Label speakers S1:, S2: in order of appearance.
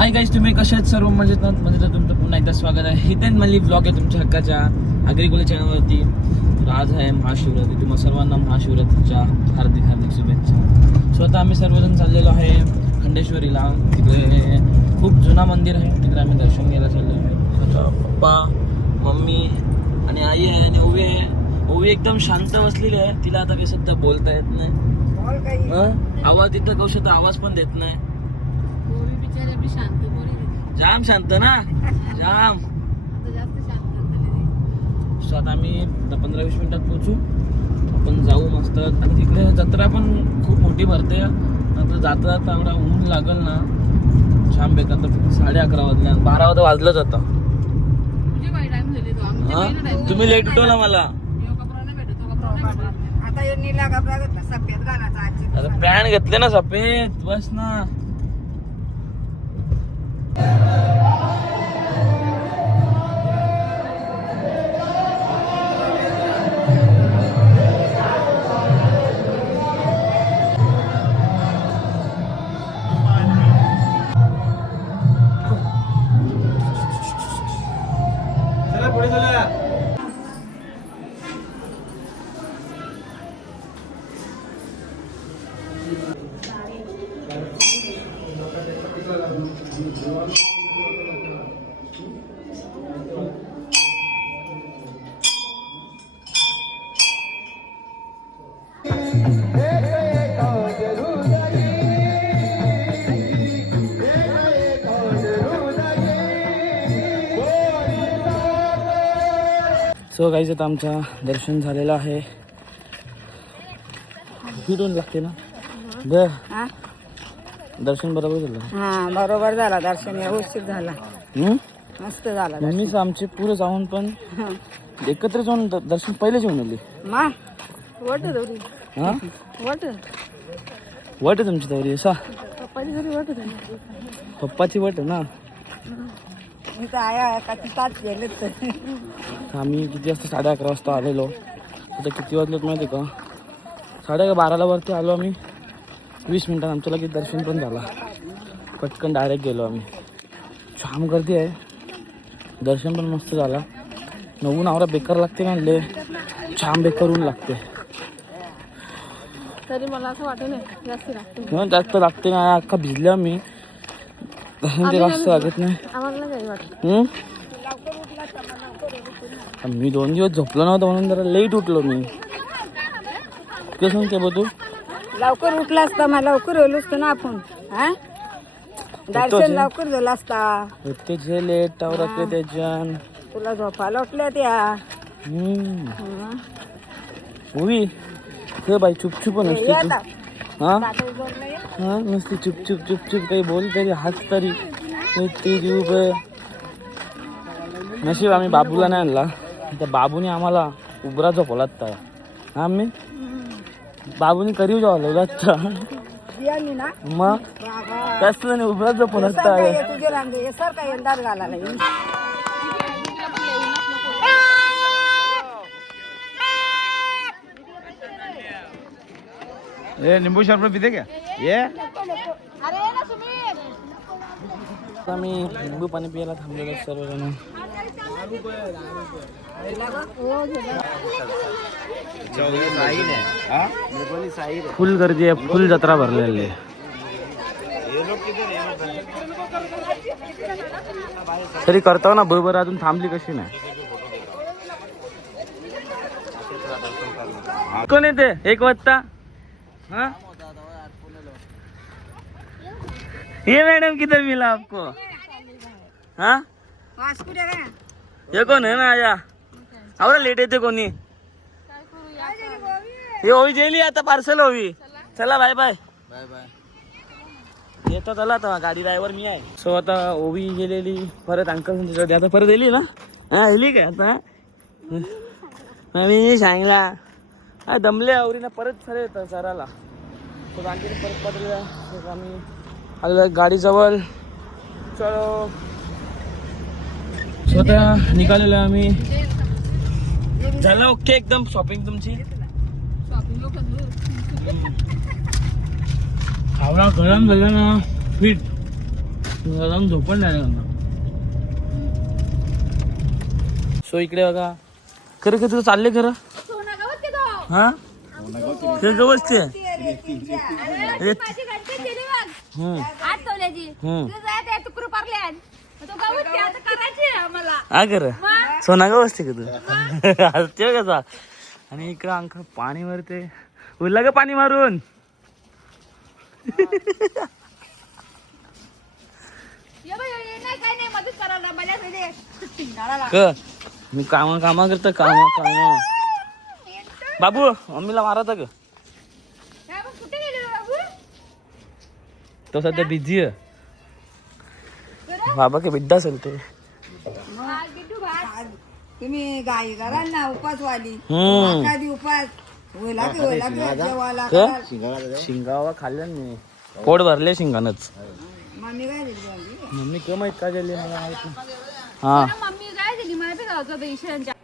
S1: सर्व? मजेत म्हणजे तुमचं पुन्हा एकदा स्वागत आहे. हितेन मल्ली ब्लॉग आहे तुमच्या हक्काच्या अग्रिकुल चॅनलवरती तर आज आहे महाशिवरात्री. तुम्हा सर्वांना महाशिवरात्रीच्या हार्दिक हार्दिक शुभेच्छा. स्वतः आम्ही सर्वजण चाललेलो आहे खंडेश्वरीला. तिकडे खूप जुना मंदिर आहे. तिकडे आम्ही दर्शन घ्यायला चाललेलो आहे. पप्पा मम्मी आणि आई आहे आणि ओवी आहे. ओवी एकदम शांत बसलेली आहे. तिला आता काही सध्या बोलता येत नाही. हं? आवाज तिथं कौशल आवाज पण देत नाही.
S2: बिचारी शांत.
S1: जाम शांत ना जाम
S2: आता जास्त शांत झालेली.
S1: सो आता आम्ही दहा पंधरा वीस मिनिटात पोहोचू आपण जाऊ मस्त आणि तिकडे जत्रा पण खूप मोठी भरते आता जाता जाता एवढा ऊन लागल ना छान बेकार तर साडे अकरा वाजल्या बारा वाजता वाजलंच आता
S2: तुझी बाई time झाली तो. आमची बाई नाही
S1: हा?
S2: time
S1: तुम्ही. लेट उठवला मला
S2: यो कपडा नाही भेटत, तो कपडा नाही भेटत.
S3: आता नीला कपडा घेतला सफेद घालायचा आजची
S1: आता पॅन्ट घेतले ना सफेद बस ना Thank you. सो काहीच आता आमचं दर्शन झालेलं आहे. फिरून लागते ना. बर. दर्शन बरोबर झालं?
S3: हा बरोबर झाला दर्शन व्यवस्थित झाला.
S1: हम्म?
S3: मस्त झाला
S1: मम्मीच आमचे पुढे जाऊन पण एकत्र जाऊन द- दर्शन पहिले जेवण आले.
S3: मा वट दौरी.
S1: हा?
S3: वट
S1: वट आहे तुमची तवरी असा?
S3: पप्पाची घरी वट
S1: पप्पाची वट आहे ना?
S3: मी तर आया का ती ताच गेले तर
S1: तर आम्ही किती वाजता साडे अकरा वाजता आलेलो. आता किती वाजलेत माहिती आहे का? साडे अकरा बाराला वरती आलो आम्ही. वीस मिनिटात आमचं लगेच दर्शन पण झाला. पटकन डायरेक्ट गेलो आम्ही. छान गर्दी आहे. दर्शन पण मस्त झाला. नवून आवरा बेकार लागते ना ले छान बेकार ऊन लागते.
S2: तरी मला असं वाटत नाही जास्त लागते.
S1: म्हणून जास्त लागते ना. अख्खा भिजल्या मी दर्शन ते जास्त लागत नाही? मी दोन दिवस झोपलो नव्हतं म्हणून जरा लेट उठलो मी. कसं सांगते बघ तू?
S3: लवकर उठला असता मला लवकर येलो असतो ना आपण हा? दर्शन लवकर झालं असता.
S1: ते जे लेट आवरते त्याच्यान
S3: तुला झोपायला उठल्या त्या.
S1: हम्म.
S3: हं.
S1: उभी ते बाई चुपचुप नसते
S3: ये
S1: तू.
S3: आता.
S1: हा. हा नसते चुपचुप चुपचुप काही बोल तरी हात तरी. ते जीव नशीब आम्ही बाबूला नाही आणला. त्या बाबूने आम्हाला उबरा झोपवला तर हा मी बाबूने करीव जेवला तर
S3: बियाणी ना?
S1: मग? जास्त नाही
S3: आहे तुझे रांगे हे सर काय यंदार घालायला येईल.
S4: ये नींबू शरबत पीते क्या? ये.
S1: आम्ही लिंबू पाणी प्यायला थांबलेलो सर्वजण. फुल गर्दी आहे फुल जत्रा भरलेली आहे. तरी करताव ना बरोबर अजून थांबली कशी नाही. कोण येते? एक वाजता? हा? ये मॅडम किधर मिला आपको? हाँ? ये कोण आहे ना या? आवडा लेट येते कोणी. हे होई जेली आता पार्सल होवी चला बाय बाय बाय बाय येतो चला आता गाडी ड्रायव्हर मी आहे. सो आता ओवी गेलेली परत अंकल आता परत येली ना? हा येली काय आता? मी सांगला हा दमले आवरीनं परत सर येतं सराला. तो आणखी परत मग आम्ही आहे गाडीजवळ. चलो. स्वतः निघालेलो आम्ही. झालं ओके एकदम शॉपिंग तुमची? खावडा गरम झालं ना फिट. गरम झोपण नाही सो इकडे बघा. खरं का तुझं चालले खरं? हा? ते. गवसते हम्म. कर. सोना का बसते का तू? हसते कसा आणि इकडं अंक पाणी मारते. उरला का पाणी मारून? मी कामा कामा करतो कामा कामा. बाबू मम्मीला मारत
S2: बाबू?
S1: तो सध्या बिझी आहे. बाबा के बिड्डा असेल ते
S2: गिड्डू भात
S3: तुम्ही गाई करा ना उपास वाली
S1: हम्म
S3: आधी उपास. ओला की ओला की जेवायला
S1: क?
S3: कराल.
S1: शिंगावा खाल्लं मी. पोट भरले शिंगानच.
S3: मम्मी काय दिली?
S1: मम्मी का माहीत का गेली मला माहीत नाही. हा.
S2: मम्मी काय दिली? मला गावचा पैशांच्या